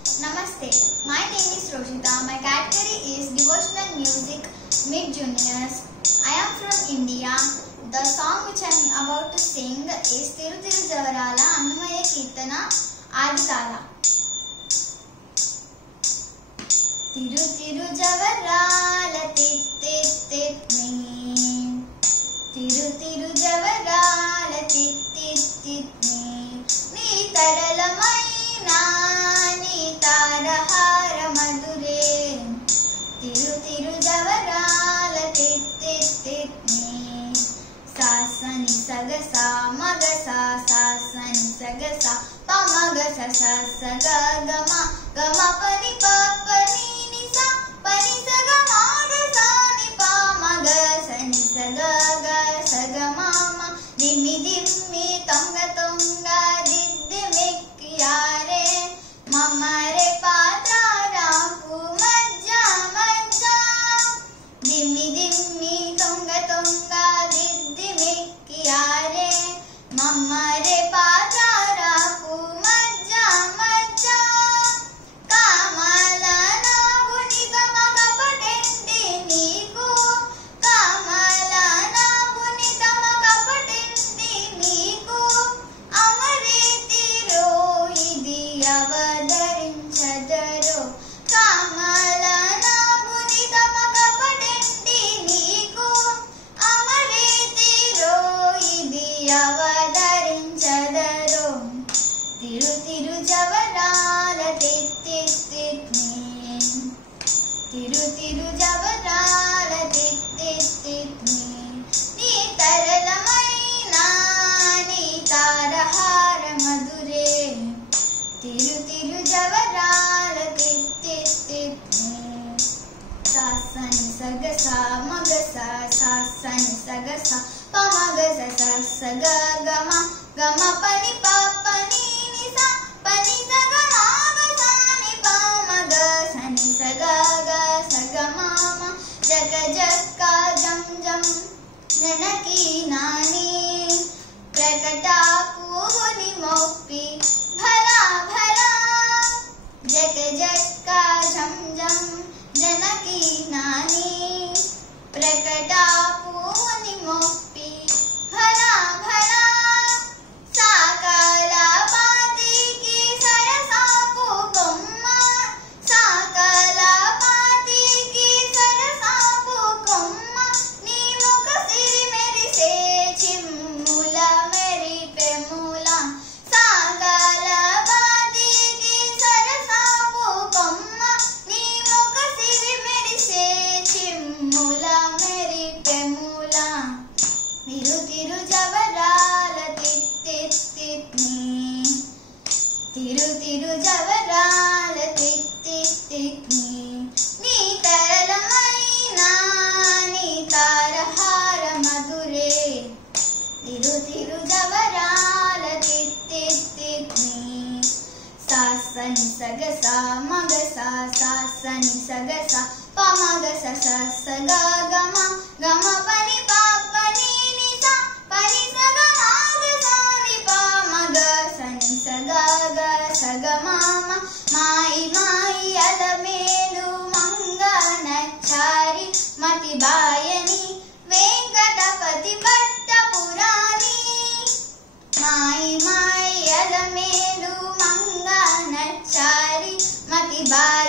Namaste. My name is Roshita. My category is Devotional Music Mid Juniors. I am from India. The song which I am about to sing is Tiru Tiru Javarala Annamaya Kirtana Aditala. Tiru Tiru Javarala Tit Tit Tit Me. Tiru Tiru Javarala Tit Tit Tit Me. Nee Taralamaina Nee Tarahara Madure. Tiru Tiru Javarala Tit Tit Tit Me. Sa sa ni sa ga sa ma ga sa sa sa ni sa ga sa pa ma ga sa sa sa ga ga ma pa ni ni sa pa ni sa ga ma ga sa ni pa ma ga sa ni sa ga ma dimmi dimmi tonga tonga diddi mekkiyare mamma re patra raku majja majja dimmi dimmi tonga tonga diddi mekkiyare mamma re patra raku majja majja kamala nabuni tama kapatendi neeku kamala nabuni tama kapatendi neeku amariti ro idi avadarinchadaro kamala nabuni tama kapatendi neeku amariti ro idi avadarinchadaro tiru tiru javarala tit tit tit me. Tiru tiru javarala tit tit tit me. Nee taralamaina nee tarahara madure. Tiru tiru javarala tit tit tit me. Sa sa ni sa ga sa ma ga sa sa sa ni sa ga sa pa ma ga sa sa sa ga ma pa ni ni sa pa ni sa ga ma ga sa ni pa ma ga sa ni sa ga ma jaga jagga jam jam nanaki nani prakata puni moppi bhala bhala jaga jagga jam jam nanaki nani prakata puni moppi bhala bhala sakala patiki sarasapu komma sakala patiki sarasapu komma nee muka siri merise chimmula meripe mula sakala patiki sarasapu komma nee muka siri merise chimmula meripe mula tiru tiru javarala tit tit tit me. Tiru tiru javarala tit tit tit me. Nee taralamaina nee tarahara madure. Tiru tiru javarala tit tit tit me. Sa sa ni sa ga sa ma ga sa sa sa ni sa ga sa pa ma ga sa sa sa ga ma pa ni ni sa pa ni sa ga ma ga sa ni pa ma ga sa ni sa ga ma mai mai alamelu manga nachari mati bayani venkatapati bhatta purani mai mai alamelu manga nachari mati bayani